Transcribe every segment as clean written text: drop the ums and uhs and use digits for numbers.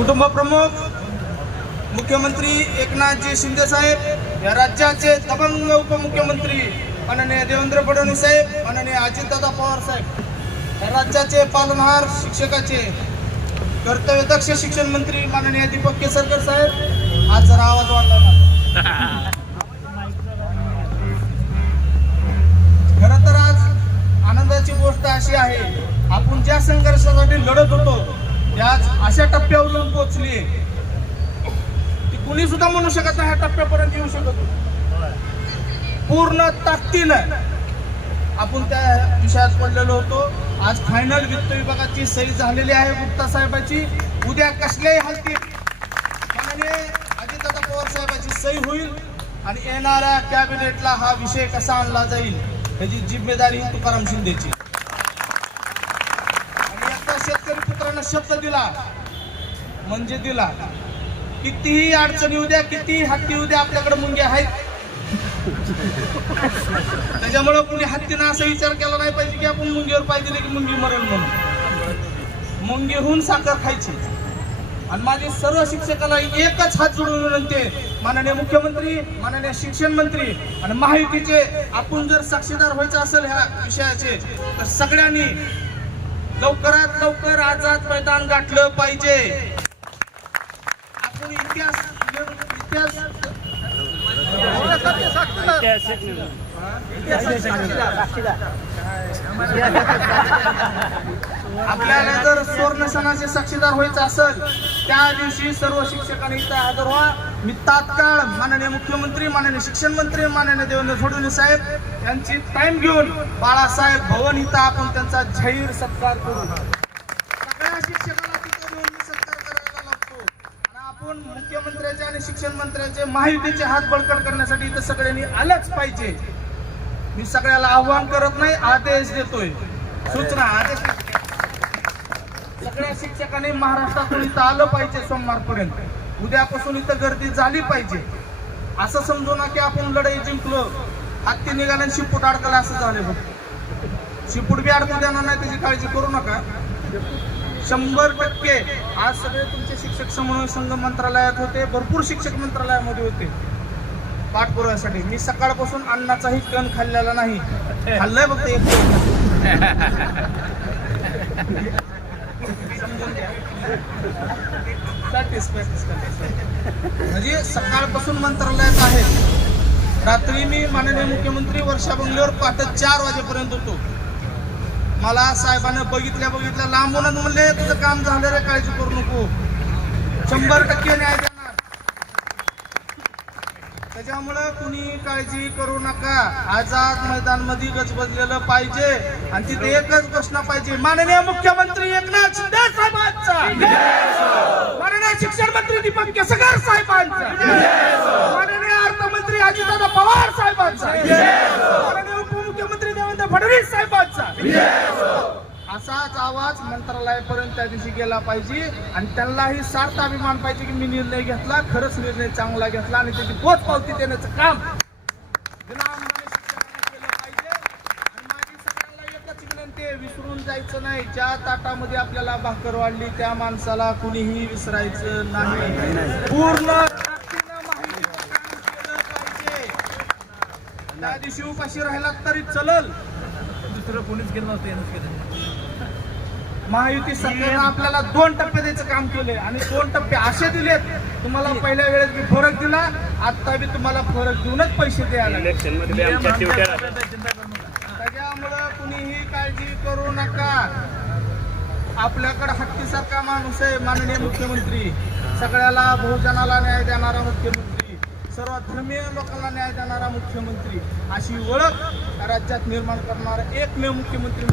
कुटुंब प्रमुख मुख्यमंत्री एकनाथजी शिंदे साहेब, या राज्याचे दबंग उपमुख्यमंत्री माननीय देवेंद्र फडणवीस साहेब, माननीय अजितदादा पवार साहेब, या राज्याचे पालनहार शिक्षकाचे कर्तव्यदक्ष शिक्षण मंत्री माननीय दीपक केसरकर साहेब. आज जरा आवाज वाढला ना. खरं तर आज आनंदाची गोष्ट अशी आहे, आपण ज्या संघर्षासाठी लढत होतो त्याच अशा टप्प्यावर येऊन पोहोचली की कुणी सुद्धा म्हणू शकत नाही ह्या टप्प्यापर्यंत येऊ शकत होतो. पूर्ण ताकदीनं आपण त्या विषयात पडलेलो होतो. आज फायनल वित्त विभागाची सही झालेली आहे गुप्ता साहेबाची. उद्या कसल्याही हालतीत माननीय अजितदादा पवार साहेबाची सही होईल आणि येणाऱ्या कॅबिनेटला हा विषय कसा आणला जाईल याची जिम्मेदारी तुकाराम शिंदेची. आणि एकदा शेतकरी पुत्रांना शब्द दिला म्हणजे दिला. कितीही अडचणी उद्या, कितीही हत्ती उद्या, आपल्याकडे मुंगे आहेत. त्याच्यामुळे कुणी हत्तीनं असा विचार केला नाही पाहिजे की आपण मुंगीवर पाहिजे की मुंगी मरण म्हणून. मुंगीहून साखर खायची. आणि माझी सर्व शिक्षकाला एकच हात जोडून विनंती आहे, माननीय मुख्यमंत्री, माननीय शिक्षण मंत्री आणि महायुतीचे, आपण जर साक्षीदार व्हायचं असेल ह्या विषयाचे तर सगळ्यांनी लवकरात लवकर आझाद मैदान गाठलं पाहिजे. आपण इतिहास आपल्याला जर सुवर्ण सणाचे साक्षीदार व्हायचं असेल त्या दिवशी सर्व शिक्षकांनी इथं हजर व्हा. मी तात्काळ माननीय मुख्यमंत्री, माननीय शिक्षण मंत्री, माननीय देवेंद्र फडणवीस साहेब यांची टाइम घेऊन बाळासाहेब भवन इथं आपण त्यांचा जाहीर सत्कार करू. सगळ्या शिक्षकांना तिथं येऊन मी सत्कार करायला लागतो. आणि आपण मुख्यमंत्र्याचे आणि शिक्षण मंत्र्यांचे महायुतीचे हात बळकट करण्यासाठी इथं सगळ्यांनी आलंच पाहिजे. मी सगळ्याला आव्हान करत नाही, आदेश देतोय, सूचना आदेश. सगळ्या शिक्षकांनी महाराष्ट्रातून इथं आलं पाहिजे सोमवारपर्यंत. उद्यापासून इथं गर्दी झाली पाहिजे. असं समजू ना की आपण लढाई जिंकलो, हत्ती निघाले आणि शिपूट अडकला असं झाले. बघ, शिपूट बी अडकू देणार नाही, त्याची काळजी करू नका. 100% आज सगळे तुमचे शिक्षक समन्वय संघ मंत्रालयात होते, भरपूर शिक्षक मंत्रालयामध्ये होते पाठपुराव्यासाठी. मी सकाळपासून अन्नाचाही कण खाल्लेला नाही, खाल्लंय फक्त एक. म्हणजे सकाळपासून मंत्रालयात आहे. रात्री मी माननीय मुख्यमंत्री वर्षा बंगल्यावर पहाटे 4 वाजेपर्यंत होतो. मला साहेबांना बघितल्या लांबूनच म्हणले, तुझं काम झालं रे, काळजी करू नको, 100% न्याय देणार. त्याच्यामुळं कुणी काळजी करू नका. आझाद मैदान मध्ये गजबजलेलं पाहिजे आणि तिथे एकच घोषणा पाहिजे, माननीय मुख्यमंत्री एकनाथ शिंदे साहेबांचा, माननीय शिक्षण मंत्री दीपक केसरकर साहेबांचा, माननीय अर्थमंत्री अजितदादा पवार साहेबांचा, माननीय उपमुख्यमंत्री देवेंद्र फडणवीस साहेबांचा. असाच आवाज मंत्रालयापर्यंत त्या दिवशी गेला पाहिजे आणि त्यांनाही सार्थ अभिमान पाहिजे की मी निर्णय घेतला, खरंच निर्णय चांगला घेतला आणि त्याची पोचपावती देण्याचं काम विनामूल्य शिक्षकांना केलं पाहिजे. आणि माझी सगळ्यांना एकच विनंती आहे, विसरून जायचं नाही. ज्या ताटामध्ये आपल्याला भाकर वाढली त्या माणसाला कुणीही विसरायचं नाही. पूर्ण ताकदीनं माहितीचं काम केलं पाहिजे. त्या दिवशी उपाशी राहिला तरी चलल, दुसरं कोणीच केलं नसतं. महायुती सरकारनं आपल्याला 2 टप्पे द्यायचं काम केलंय आणि 2 टप्पे असे दिलेत, तुम्हाला पहिल्या वेळेस बी फरक दिला, आता बी तुम्हाला फरक देऊनच पैसे द्यायला. त्याच्यामुळं कुणीही काळजी करू नका. आपल्याकडे हत्तीसारखा माणूस आहे माननीय मुख्यमंत्री, सगळ्याला बहुजनाला न्याय देणारा मुख्यमंत्री, सर्व धर्मीय लोकांना न्याय देणारा मुख्यमंत्री, अशी ओळख राज्यात निर्माण करणारा एकमेव मुख्यमंत्री.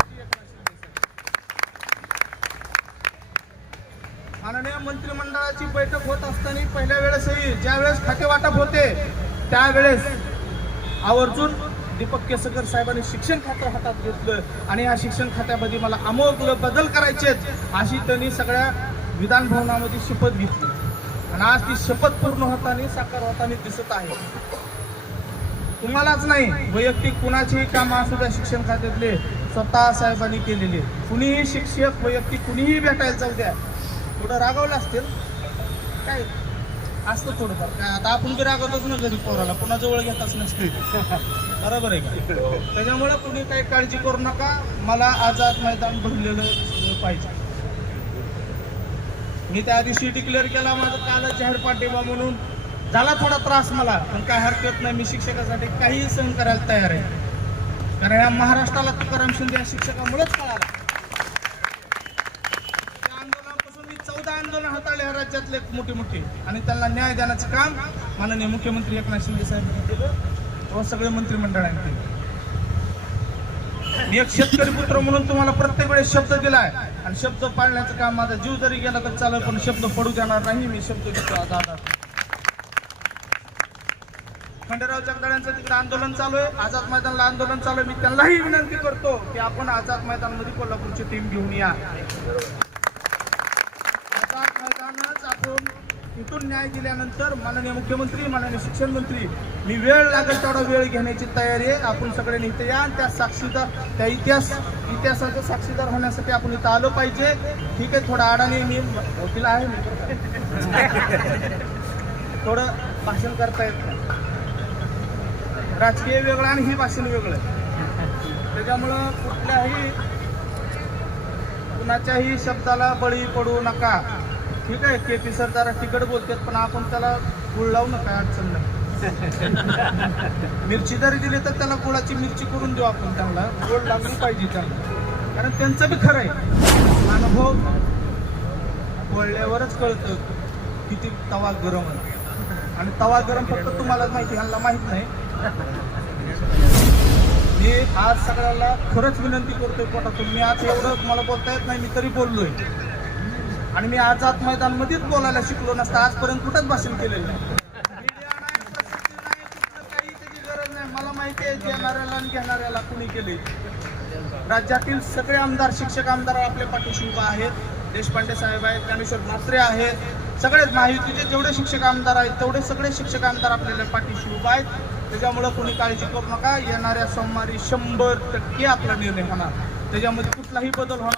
माननीय मंत्रिमंडळाची बैठक होत असताना पहिल्या वेळेसही ज्या वेळेस खाते वाटप होते त्यावेळेस आवर्जून दीपक केसरकर साहेबांनी शिक्षण खातं हातात घेतलं आणि या शिक्षण खात्यामध्ये मला अमोल बदल करायचेत अशी त्यांनी सगळ्या विधान भवनामध्ये शपथ घेतली आणि आज ती शपथ पूर्ण होताना साकार होताना दिसत आहे. तुम्हालाच नाही, वैयक्तिक कुणाचेही काम असू द्या शिक्षण खात्यातले स्वतः साहेबांनी केलेले. कुणीही शिक्षक वैयक्तिक कुणीही भेटायला जाऊ द्या, थोडं रागावलं असतील काय असतं थोडंफार काय आता आपण बी रागवतच ना घरी पोराला पुन्हा जवळ घेताच नसते बरोबर आहे का त्याच्यामुळे कुणी काही काळजी करू नका मला आझाद मैदान भरलेलं पाहिजे मी त्या दिवशी डिक्लेअर केला माझं कालच जाहीर पाठिंबा म्हणून झाला थोडा त्रास मला पण काय हरकत नाही मी शिक्षकासाठी काहीही सहन करायला तयार आहे कारण या महाराष्ट्राला तुकाराम शिंदे या शिक्षकामुळेच कळाला त्या आंदोलनापासून मी 14 आंदोलन हाताळले ह्या राज्यातले मोठे आणि त्यांना न्याय देण्याचं काम माननीय मुख्यमंत्री एकनाथ शिंदे साहेब केलं व सगळे मंत्रिमंडळाने केलं मी एक शेतकरी पुत्र म्हणून तुम्हाला प्रत्येक वेळेस शब्द दिलाय आणि शब्द पाळण्याचं काम माझा जीव जरी गेला तर चालेल पण शब्द पडू देणार नाही मी शब्द देतो दादा खंडेराव जगदाळ्यांचं तिकडे आंदोलन चालू आहे आझाद मैदानला आंदोलन चालू आहे मी त्यांनाही विनंती करतो की आपण आझाद मैदानमध्ये कोल्हापूरची टीम घेऊन या आझाद मैदानच आपण इथून न्याय दिल्यानंतर माननीय मुख्यमंत्री माननीय शिक्षण मंत्री मी वेळ लागेल तेवढा वेळ घेण्याची तयारी आहे आपण सगळ्यांनी इथे या आणि त्या साक्षीदार त्या इतिहासाचा साक्षीदार होण्यासाठी आपण इथं आलो पाहिजे ठीक आहे थोडा अडाणी मी वकील आहे मी थोडं भाषण करता येत नाही राजकीय वेगळं आणि हे भाषण वेगळं त्याच्यामुळं कुणाच्याही शब्दाला बळी पडू नका ठीक आहे KP सर जरा तिकड बोलतात पण आपण त्याला गुळ लावू नका अडचण नाही मिरची जरी दिली तर त्याला गुळाची मिरची करून देऊ आपण त्यांना गोड लागली पाहिजे त्यांना कारण त्यांचं बी खरं आहे अनुभव बोलल्यावरच कळतं किती तवा गरम आहे आणि तवा गरम फक्त तुम्हाला माहिती ह्यांना माहित नाही मी आज सगळ्याला खरंच विनंती करतोय पोटातून मी आज एवढं मला बोलता येत नाही मी तरी बोललोय आणि मी आझाद मैदान मध्येच बोलायला शिकलो नसता आजपर्यंत कुठंच भाषण केलेलं नाही मीडिया नाही प्रसिद्धी नाही कुठलं काही त्याची गरज नाही मला माहिती आहे देणाऱ्याला आणि घेणाऱ्याला कुणी केले राज्यातील सगळे आमदार शिक्षक आमदार आपल्या पाठीशी उभा आहेत देशपांडे साहेब आहेत ज्ञानेश्वर म्हात्रे आहेत सगळेच महायुतीचे जेवढे शिक्षक आमदार आहेत तेवढे सगळे शिक्षक आमदार आपल्याला पाठीशी उभा आहेत त्याच्यामुळे कोणी काळजी करू नका येणाऱ्या सोमवारी 100% आपला निर्णय होणार त्याच्यामध्ये कुठलाही बदल होणार